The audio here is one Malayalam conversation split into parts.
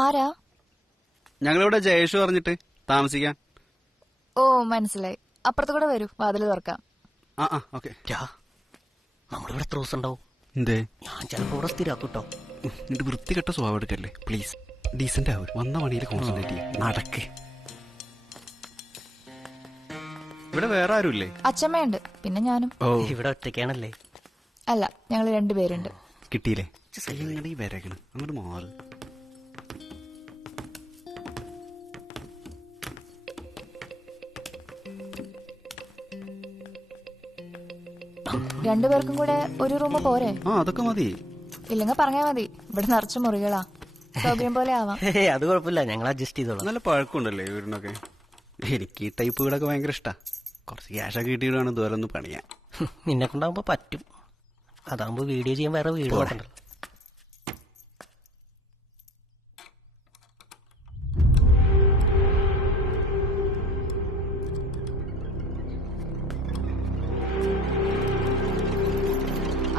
ആരാ? ഞങ്ങളിവിടെ ജയേഷ് പറഞ്ഞിട്ട് താമസിക്കാൻ. ഓ മനസ്സിലായി. അപ്പുറത്ത് കൂടെ വരൂ, വാതില് തുറക്കാം. ഓക്കെ. നമ്മളിവിടെ എത്ര ദിവസം ഉണ്ടാവും? എന്തേ? ഞാൻ ചിലപ്പോ ഇവിടെ സ്ഥിരാക്കൂട്ടോ. എന്നിട്ട് വൃത്തികെട്ട സ്വഭാവം എടുക്കല്ലേ പ്ലീസ്. ഡീസന്റ് ആവും, വന്ന പണിയിൽ കോൺസെൻട്രേറ്റ് ചെയ്യും. നടക്ക്. ഇവിടെ വേറെ ആരുമില്ലേ? അച്ഛമ്മയുണ്ട്, പിന്നെ ഞാനും. ഓ, ഇവിടെ ഒറ്റയ്ക്കാണല്ലേ? അല്ല, ഞങ്ങൾ രണ്ടുപേരുണ്ട്. കിട്ടിയില്ലേ? ഈ വരകണ് അങ്ങോട്ട് മാറ്. രണ്ടുപേർക്കും കൂടെ ഒരു റൂം പോരെ? അതൊക്കെ മതി. ഇല്ലെങ്കിൽ പറഞ്ഞാ മതി, ഇവിടെ നിറച്ച് മുറികളാ. സൗകര്യം പോലെ ആവാം. അത് കുഴപ്പമില്ല, ഞങ്ങൾ അഡ്ജസ്റ്റ് ചെയ്തോളാം. നല്ല പഴക്കമുണ്ടല്ലേ വീടിനൊക്കെ. എനിക്ക് ഈ ടൈപ്പ് വീടൊക്കെ ഭയങ്കര ഇഷ്ടാ. കുറച്ച് ക്യാഷൊക്കെ കിട്ടിയിട്ടാണ് ഇതുവരെ ഒന്ന് പണിയാൻ. നിന്നെ കൊണ്ടാകുമ്പോ പറ്റും. അതാകുമ്പോ വീഡിയോ ചെയ്യാൻ വേറെ വീട് നോക്കണ്ടല്ലോ.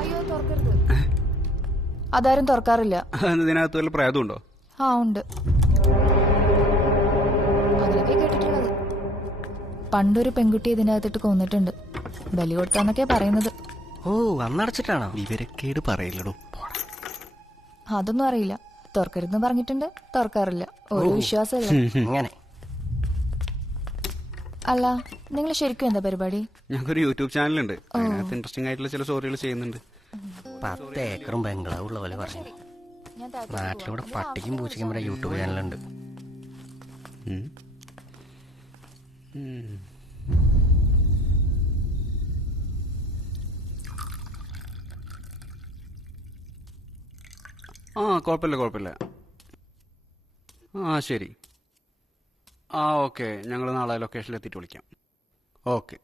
അയ്യോ തുറക്കരുത്. അതാരും തുറക്കാറില്ല. ഇതിനകത്ത് വല്ല പ്രേതമുണ്ടോ? ഉണ്ട്. അങ്ങനെയൊക്കെ കേട്ടിട്ടുള്ളത്. പണ്ടൊരു പെൺകുട്ടി ഇതിനകത്തിട്ട് കൊന്നിട്ടുണ്ട്. ബലി കൊടുത്താന്നൊക്കെ പറയുന്നത്. ഓ, അന്നടച്ചിട്ടാണോ? വിവരക്കേട് പറയില്ലടോ. അതൊന്നും അറിയില്ല. തുറക്കരുതെന്ന് പറഞ്ഞിട്ടുണ്ട്, തുറക്കാറില്ല. ഒരു വിശ്വാസമല്ല. അങ്ങനെ. അല്ല, നിങ്ങൾ ശരിക്കും എന്താ പരിപാടി? ഞങ്ങൾക്കൊരു യൂട്യൂബ് ചാനലുണ്ട്. അതിനകത്ത് ഇൻട്രസ്റ്റിംഗ് ആയിട്ടുള്ള ചില സ്റ്റോറികൾ ചെയ്യുന്നുണ്ട്. 10 ഏക്കറും ബംഗ്ലാവും ഉള്ള പോലെ പറഞ്ഞു. നാട്ടിലിവിടെ പട്ടിക്കും പൂച്ചയ്ക്കും വരെ യൂട്യൂബ് ചാനലുണ്ട്. കുഴപ്പമില്ല. ശരി. ഓക്കെ, ഞങ്ങൾ നാളെ ലൊക്കേഷനിൽ എത്തിയിട്ട് വിളിക്കാം. ഓക്കെ.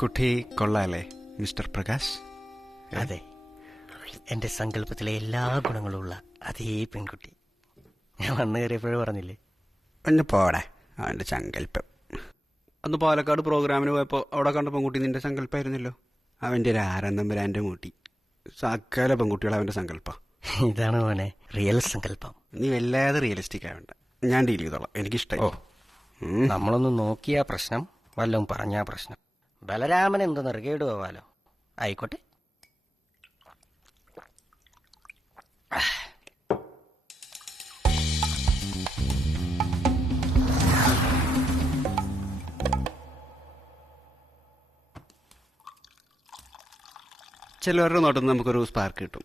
കുട്ടി കൊള്ളാല്ലേ മിസ്റ്റർ പ്രകാശ്? അതെ, എന്റെ സങ്കല്പത്തിലെ എല്ലാ ഗുണങ്ങളും ഉള്ള അതേ പെൺകുട്ടി. ഞാൻ വന്നു കയറിയപ്പോഴും പറഞ്ഞില്ലേ? ഒന്ന് പോടെ അവന്റെ സങ്കല്പം. അന്ന് പാലക്കാട് പ്രോഗ്രാമിന് പോയപ്പോ അവിടെ കണ്ട പെൺകുട്ടി നിന്റെ സങ്കല്പമായിരുന്നല്ലോ. അവന്റെ ഒരു ആരന്തമ്പരാന്റെ മൂട്ടി. സകല പെൺകുട്ടികൾ അവന്റെ സങ്കല്പം. ഇതാണ് മോനെ റിയൽ സങ്കല്പം. നീ വല്ലാതെ റിയലിസ്റ്റിക് ആവണ്ട. ഞാൻ ഡീൽ ചെയ്തോളാം, എനിക്കിഷ്ടായി. നമ്മളൊന്ന് നോക്കിയാ പ്രശ്നം, വല്ലതും പറഞ്ഞാ പ്രശ്നം. ബലരാമൻ എന്ത് നെറുകേട് പോവാലോ. ആയിക്കോട്ടെ. ചിലവരുടെ നോട്ടം നമുക്കൊരു സ്പാർക്ക് കിട്ടും.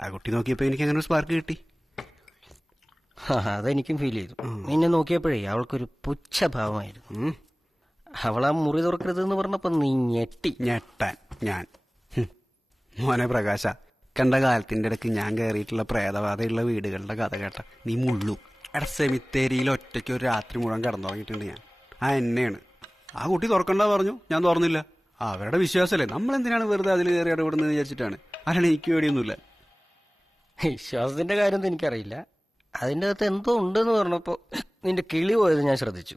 ആ കുട്ടി നോക്കിയപ്പോ എനിക്ക് അങ്ങനെ ഒരു സ്പാർക്ക് കിട്ടി. അതെനിക്കും ഫീൽ ചെയ്തു. നിന്നെ നോക്കിയപ്പോഴേ അവൾക്കൊരു പുച്ഛഭാവമായിരുന്നു. അവളാ മുറി തുറക്കരുതെന്ന് പറഞ്ഞപ്പോ നീ ഞെട്ടാൻ ഞാൻ. മോനെ പ്രകാശ, കണ്ട കാലത്തിന്റെ ഇടയ്ക്ക് ഞാൻ കയറിയിട്ടുള്ള പ്രേതബാധയുള്ള വീടുകളുടെ കഥ കേട്ട നീ മുള്ളു. സെമിത്തേരിയിൽ ഒറ്റയ്ക്ക് ഒരു രാത്രി മുഴുവൻ കിടന്നുറങ്ങിയിട്ടുണ്ട് ഞാൻ. എന്നെയാണ് ആ കുട്ടി തുറക്കണ്ട പറഞ്ഞു, ഞാൻ തുറന്നില്ല. അവരുടെ വിശ്വാസമല്ലേ, നമ്മളെന്തിനാണ് വെറുതെ അതിൽ കയറി ഇടപെടുന്നത് വിചാരിച്ചിട്ടാണ്. അല്ലാണ്ട് എനിക്ക് പേടിയൊന്നുമില്ല. വിശ്വാസത്തിന്റെ കാര്യമൊന്നും എനിക്കറിയില്ല. അതിൻ്റെ അകത്ത് എന്തോ ഉണ്ടെന്ന് പറഞ്ഞപ്പോ നിന്റെ കിളി പോയത് ഞാൻ ശ്രദ്ധിച്ചു.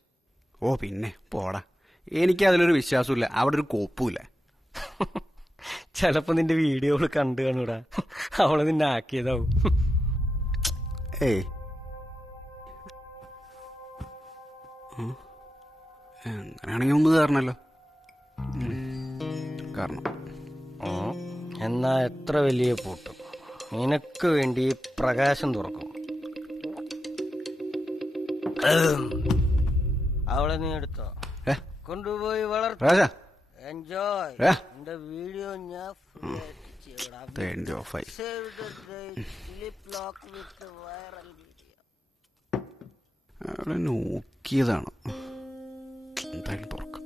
പിന്നെ പോടാ, എനിക്ക് അതിലൊരു വിശ്വാസമില്ല. അവിടെ ഒരു കോപ്പുമില്ല. ചിലപ്പോ നിന്റെ വീഡിയോകൾ കണ്ടു കാണൂടാ, അവള് നിന്നെ ആക്കിയതാവും. അങ്ങനെയാണെങ്കിൽ ഒന്ന് കയറണല്ലോ. കാരണം എന്നാ എത്ര വലിയ പൂട്ടും നിനക്ക് വേണ്ടി പ്രകാശം തുറക്കും. അവളെ നീ എടുത്തോ, കൊണ്ടുപോയി വളർത്ത. എൻജോയ്. എന്റെ വീഡിയോ ഞാൻ നോക്കിയതാണ്. എന്തായാലും തുറക്കാം.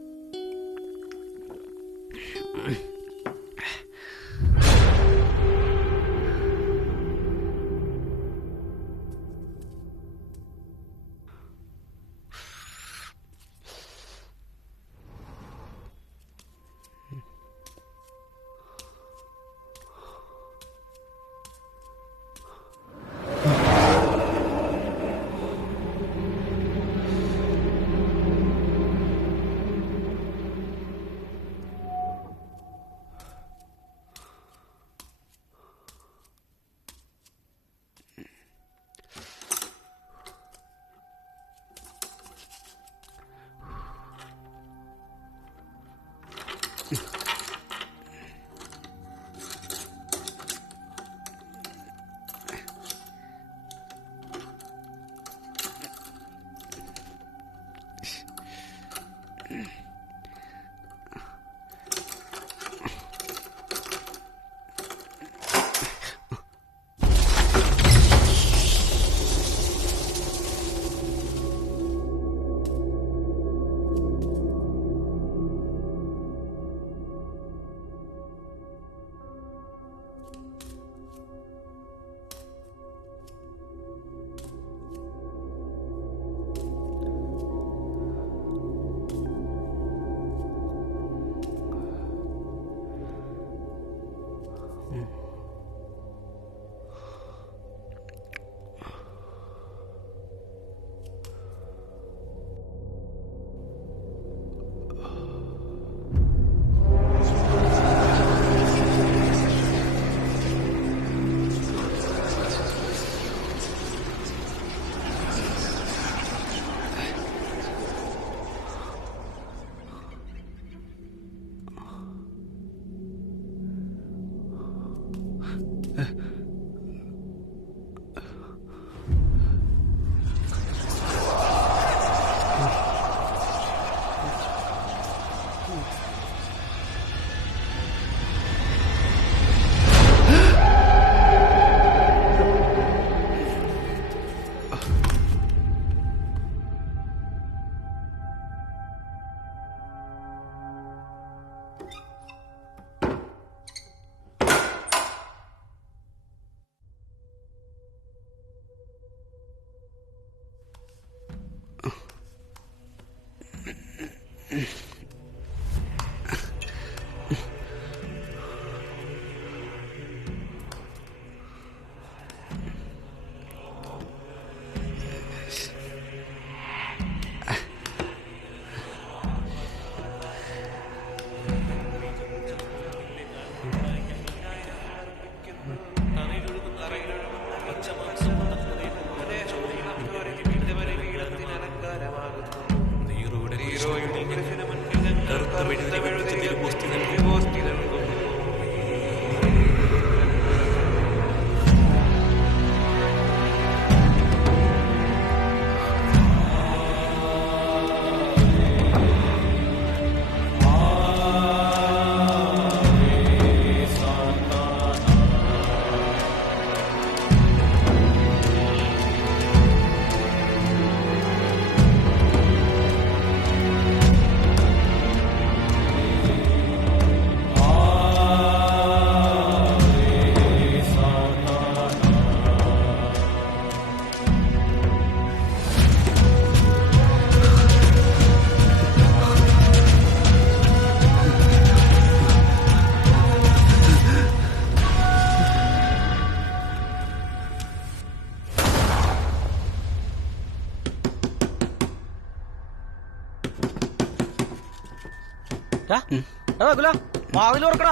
വാതിൽ തുറക്കടാ.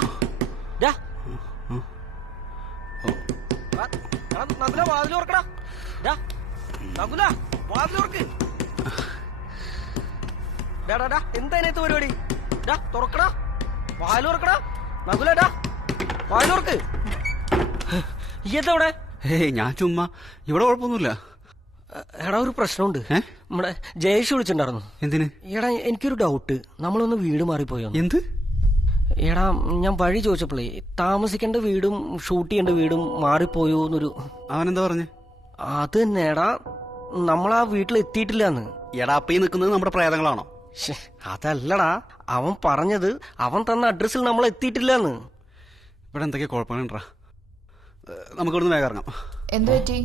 വാതിൽ തുറക്കടാ. വാതിൽ തുറക്ക്. എന്താ ഇതിനകത്ത് പരിപാടി? തുറക്കടാ. വാതിൽ തുറക്കടാ. നകുലാ വാതിൽ തുറക്ക്. ഇതെവിടെ? ഞാൻ ചുമ്മാ. ഇവിടെ കുഴപ്പമൊന്നുമില്ല. എടാ ഒരു പ്രശ്നമുണ്ട്. നമ്മുടെ ജയേഷ് വിളിച്ചിട്ടുണ്ടായിരുന്നു. എന്തിന്? എടാ എനിക്കൊരു ഡൗട്ട്. നമ്മളൊന്ന് വീട് മാറിപ്പോയോ? എന്ത്? എടാ ഞാൻ വഴി ചോദിച്ചപ്പോഴേ താമസിക്കേണ്ട വീടും ഷൂട്ട് ചെയ്യേണ്ട വീടും മാറിപ്പോയോ എന്നൊരു. അവനെന്താ പറഞ്ഞു? അത് തന്നെ എടാ, നമ്മളാ വീട്ടിൽ എത്തിയിട്ടില്ലാന്ന്. എടാ അപ്പൊ ഈ നിൽക്കുന്നത് നമ്മുടെ പ്രേതങ്ങളാണോ? അതല്ലടാ, അവൻ പറഞ്ഞത് അവൻ തന്ന അഡ്രസ്സിൽ നമ്മൾ എത്തിയിട്ടില്ലാന്ന്. ഇവിടെ എന്തൊക്കെയാ കുഴപ്പങ്ങളുണ്ടാ? നമുക്ക് ഇവിടുന്ന് വേഗം ഇറങ്ങാം. എന്ത് പറ്റി?